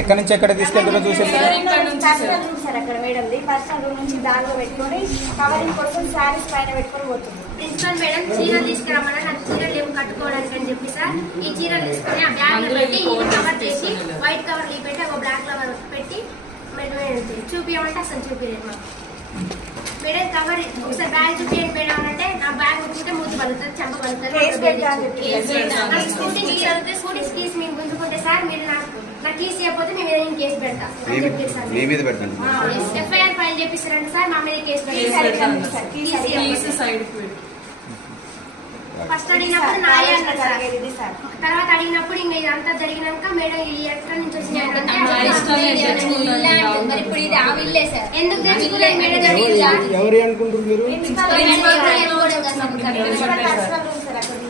ఎక్కడి నుంచి ఎక్కడ తీసుకెళ్తారో చూసి అక్కడ మేడం పర్సనల్ రూమ్ నుంచి దానిలో పెట్టుకొని కవరింగ్ కోసం శారీస్ పైన పెట్టుకొని పోతుంది. ప్రిన్సిపల్ మేడం చీరలు తీసుకురామన్నా నాకు చీరలు ఏమి కట్టుకోవడానికి అని చెప్పి సార్ ఈ చీరలు తీసుకుని ఆ బ్యాగ్ లో పెట్టి కవర్ చేసి వైట్ కవర్ పెట్టి ఒక బ్లాక్ కవర్ పెట్టి మేడం చూపించమంటే అసలు చూపించలేదు మాకు. మేడం కవర్ ఒకసారి బ్యాగ్ చూపించండి మేడం అంటే నా బ్యాగ్ ఉంచుకుంటే మూతి పలుకుతుంది, చెంప పలుకుతుంది. స్కూటీ కీస్ మేము గుంజుకుంటే సార్ మీరు నాకు కీస్ చేయకపోతే మేము ఏదైనా కేసు పెడతా అని చెప్పారు సార్. ఎఫ్ఐఆర్ ఫైల్ చేపిస్తారంటే సార్ మా మీద కేసు పెడతాం. ఫస్ట్ అడిగినప్పుడు నాయ అన్నారు సార్. తర్వాత అడిగినప్పుడు ఇంకా ఇదంతా జరిగినాక మేడం ఎక్కడి నుంచి వచ్చినాయి ఎందుకు తెచ్చుకోలేదు మేడం? ఎవరు అనుకుంటారు మీరు? పర్సనల్ రూమ్ సార్ అక్కడ